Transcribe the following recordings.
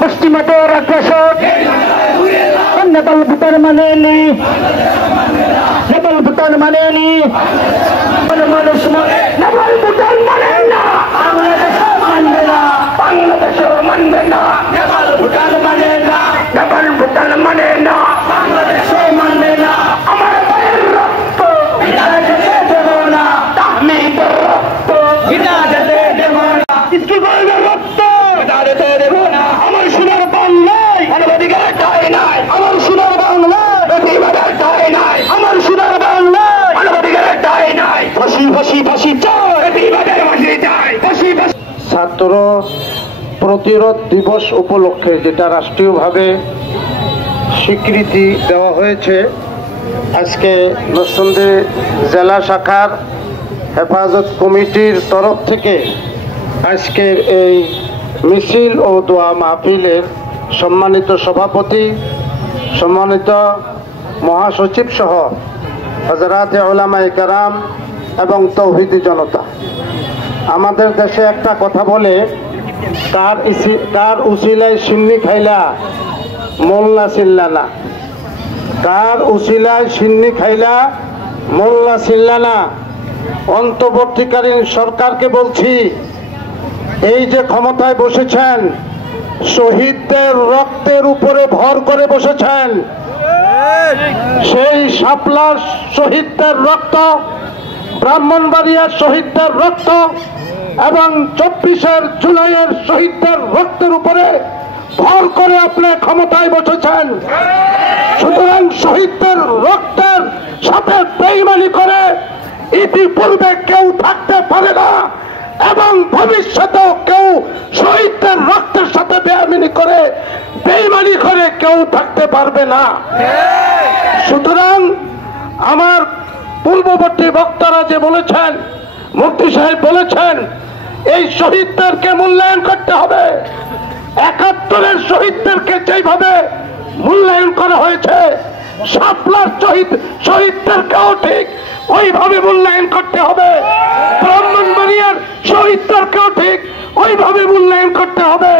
পশ্চিমাদের আগ্রাসন নেপাল ভুটান মানেনি, নেপাল ভুটান মানেনি, মানুষ নেপাল ভুটান মানে না, বাংলাদেশ মানবে না, বাংলাদেশও মানবে না, নেপাল ভুটান মানে না, নেপাল ভুটান মানে না, বাংলাদেশও মানবে না। আমার ভাইয়ের রক্ত বিনা যেতে দেব না, তাহমিদের রক্ত বিনা যেতে দেব না, ইসকিবালের রক্ত বিনা যেতে দেব না। আমার সোনার বাংলায় মানবাধিকার ঠাঁই নাই, আমার সোনার বাংলায় প্রতিবাদের ঠাঁই নাই, আমার সোনার বাংলায় মানবাধিকারের ঠাঁই নাই। ফাঁসি ফাঁসি ফাঁসি চাই, প্রতিবাদের ফাঁসি চাই, ফাঁসি ফাঁসি। ছাত্র প্রতিরোধ দিবস উপলক্ষে যেটা রাষ্ট্রীয়ভাবে স্বীকৃতি দেওয়া হয়েছে, আজকে নরসিংদী জেলা শাখার হেফাজত কমিটির তরফ থেকে আজকের এই মিছিল ও দোয়া মাহফিলের সম্মানিত সভাপতি, সম্মানিত মহাসচিব সহ হযরত উলামায়ে কেরাম এবং তৌহিদি জনতা, আমাদের দেশে একটা কথা বলে, কার উসিলায় সিন্নি খাইলা মোল্লা চিল্লানা, কার উসিলায় সিন্নি খাইলা মোল্লা চিল্লানা। অন্তর্বর্তীকালীন সরকারকে বলছি, এই যে ক্ষমতায় বসেছেন, শহীদদের রক্তের উপরে ভর করে বসেছেন। সেই শাপলার শহীদদের রক্ত, ব্রাহ্মণবাড়িয়ার শহীদদের রক্ত এবং 24 জুলাইয়ের শহীদদের রক্তের উপরে ভর করে আপনি ক্ষমতায় বসেছেন। সুতরাং শহীদদের রক্তের সাথে বেঈমানি করে ইতিপূর্বে কেউ থাকতে পারে না এবং ভবিষ্যতেও কেউ শহীদদের রক্তের সাথে বেঈমানি করে কেউ থাকতে পারবে না। সুতরাং আমার পূর্ববর্তী বক্তারা যে বলেছেন, মুফতি সাহেব বলেছেন, এই শহীদদেরকে মূল্যায়ন করতে হবে। 71-এর শহীদদেরকে যেভাবে মূল্যায়ন করা হয়েছে, শাপলার শহীদদেরকেও ঠিক ওইভাবে মূল্যায়ন করতে হবে। ব্রাহ্মণবাড়িয়ার শহীদদেরকেও ঠিক ওইভাবে মূল্যায়ন করতে হবে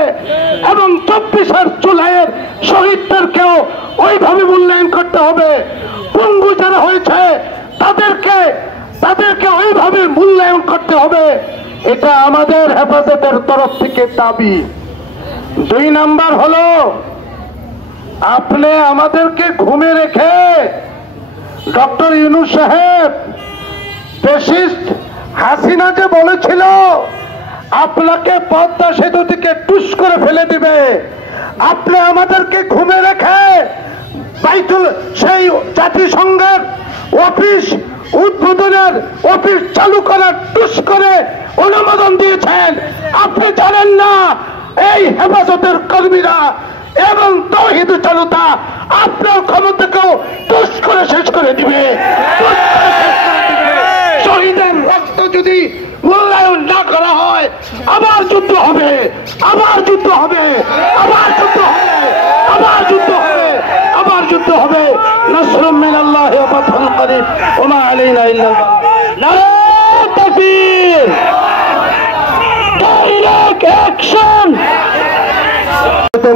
এবং 24 জুলাইয়ের শহীদদেরকেও ওইভাবে মূল্যায়ন করতে হবে। পঙ্গু যারা হয়েছে তাদেরকে ওইভাবে মূল্যায়ন করতে হবে। এটা আমাদের হেফাজতের তরফ থেকে দাবি। 2 নাম্বার হলো, আপনি আমাদেরকে ঘুমে রেখে ডক্টর ইউনূস সাহেব, ফ্যাসিস্ট হাসিনা যে বলেছিল আপনাকে পদ্মা সেতু থেকে টুস করে ফেলে দিবে, আপনি আমাদেরকে ঘুমে রেখে সেই জাতিসংঘের অফিস উদ্বোধনের অফিস চালু করার টুস করে অনুমোদন দিয়েছেন। আপনি জানেন না এই হেফাজতের কর্মীরা এবং তৌহিদ জনতা আপনার ক্ষমতাকেও টুস করে শেষ করে দিবে। শহীদের রক্ত যদি মূল্যায়ন না করা হয়, আবার যুদ্ধ হবে, আবার যুদ্ধ হবে, আবার যুদ্ধ হবে, আবার যুদ্ধ হবে, আবার যুদ্ধ হবে। নাসরুম মিনাল্লাহি ওয়া ফাতহুন করিব ওয়া মা আলাইনা ইল্লাল বালাগ। নারে তাকবীর, ডাইরেক্ট অ্যাকশন।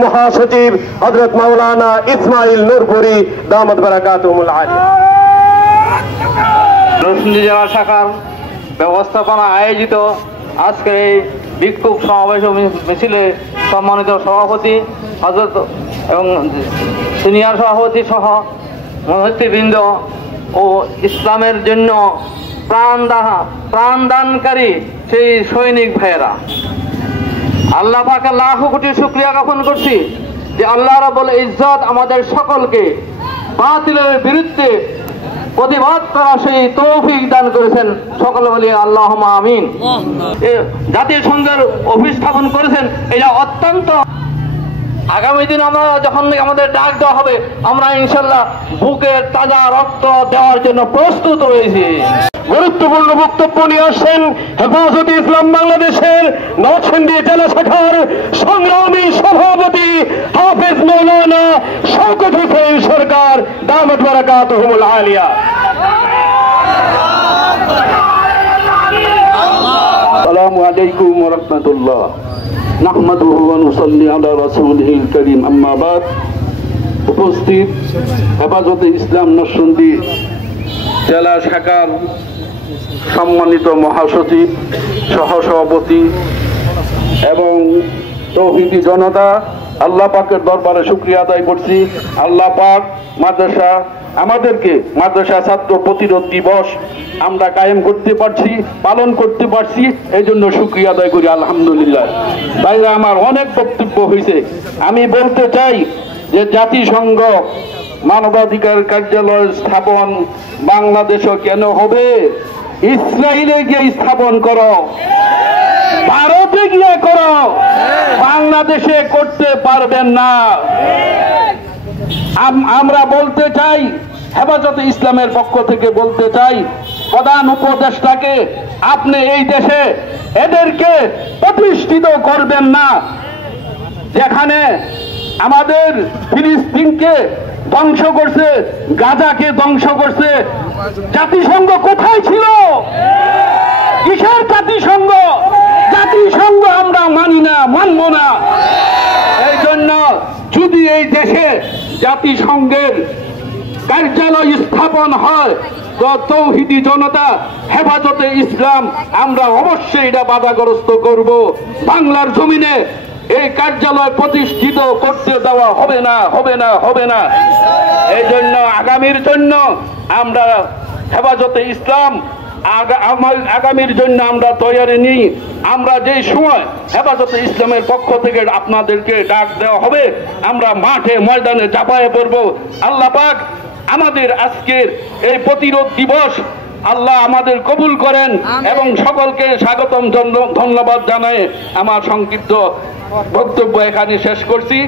মহাসচিব হযরত মাওলানা ইসমাইল নূরপুরী দামাত বারাকাতুহুল আলিয়া। নরসিংদী জেলা শাখার ব্যবস্থাপনা আয়োজিত আজকে এই বিক্ষোভ সমাবেশ মিছিলে সম্মানিত সভাপতি হযরত এবং সিনিয়র সভাপতি সহ নেতৃবৃন্দ ও ইসলামের জন্য প্রাণদানকারী সেই সৈনিক ভাইয়েরা, আল্লাহ পাকের লাখো কোটি শুকরিয়া জ্ঞাপন করছি যে আল্লাহ রাব্বুল ইজ্জত আমাদের সকলকে বাতিলের বিরুদ্ধে প্রতিবাদ করা সেই তৌফিক দান করেছেন। সকলে বলি আল্লাহুম্মা আমিন। জাতিসংঘের অফিস স্থাপন করেছেন, এটা অত্যন্ত। আগামী দিন আমরা যখন আমাদের ডাক দেওয়া হবে, আমরা ইনশাল্লাহ বুকের তাজা রক্ত দেওয়ার জন্য প্রস্তুত রয়েছি। গুরুত্বপূর্ণ বক্তব্য নিয়ে আসছেন হেফাজতে ইসলাম বাংলাদেশের নরসিংদী জেলা শাখার সংগ্রামী সভাপতি হাফেজ মৌলানা শওকত হোসেন সরকার দামাত বারাকাতুহুল আলিয়া। আসসালামু আলাইকুম ওয়া রাহমাতুল্লাহ। নাহমাদুহু ওয়া নুসাল্লি আলা রাসূলিল কারীম, আম্মা বাদ। উপস্থিত হেফাজতে ইসলাম নরসিংদী জেলা শাখার সম্মানিত মহাসচিব, সহসভাপতি এবং তৌহিদি জনতা, আল্লাহ পাকের দরবারে শুকরিয়া আদায় করছি। আল্লাহ পাক মাদ্রাসা আমাদেরকে মাদ্রাসা ছাত্র প্রতিরোধ দিবস আমরা কায়েম করতে পারছি, পালন করতে পারছি, এই জন্য শুকরিয়া আদায় করি আলহামদুলিল্লাহ। ভাইরা আমার, অনেক বক্তব্য হয়েছে। আমি বলতে চাই যে জাতিসংঘ মানবাধিকার কার্যালয় স্থাপন বাংলাদেশও কেন হবে? ইসরায়েলে গিয়ে স্থাপন করো, ভারতে গিয়ে করো, বাংলাদেশে করতে পারবেন না। আমরা বলতে চাই, হেফাজতে ইসলামের পক্ষ থেকে বলতে চাই, প্রধান উপদেষ্টাকে আপনি এই দেশে এদেরকে প্রতিষ্ঠিত করবেন না। যেখানে আমাদের ফিলিস্তিনকে ধ্বংস করছে, গাজাকে ধ্বংস করছে, জাতিসংঘ কোথায় ছিল? কিসের জাতিসংঘ? জাতিসংঘ আমরা মানি না, মানব না। এই জন্য যদি এই দেশে জাতিসংঘের কার্যালয় স্থাপন হয় তো তৌহিদি জনতা, হেফাজতে ইসলাম আমরা অবশ্যই এটা বাধাগ্রস্ত করব। বাংলার জমিনে এই কার্যালয় প্রতিষ্ঠিত করতে দেওয়া হবে না, হবে না, হবে না। এই জন্য আগামীর জন্য আমরা হেফাজতে ইসলাম আগামীর জন্য আমরা তৈরি নেই। আমরা যেই সময় হেফাজতে ইসলামের পক্ষ থেকে আপনাদেরকে ডাক দেওয়া হবে, আমরা মাঠে ময়দানে ঝাঁপায়ে পড়ব। আল্লাহ পাক আমাদের আজকের এই প্রতিরোধ দিবস আল্লাহ আমাদের কবুল করেন এবং সকলকে স্বাগতম, ধন্যবাদ জানাই আমার সংক্ষিপ্ত বক্তব্য এখানে শেষ করছি।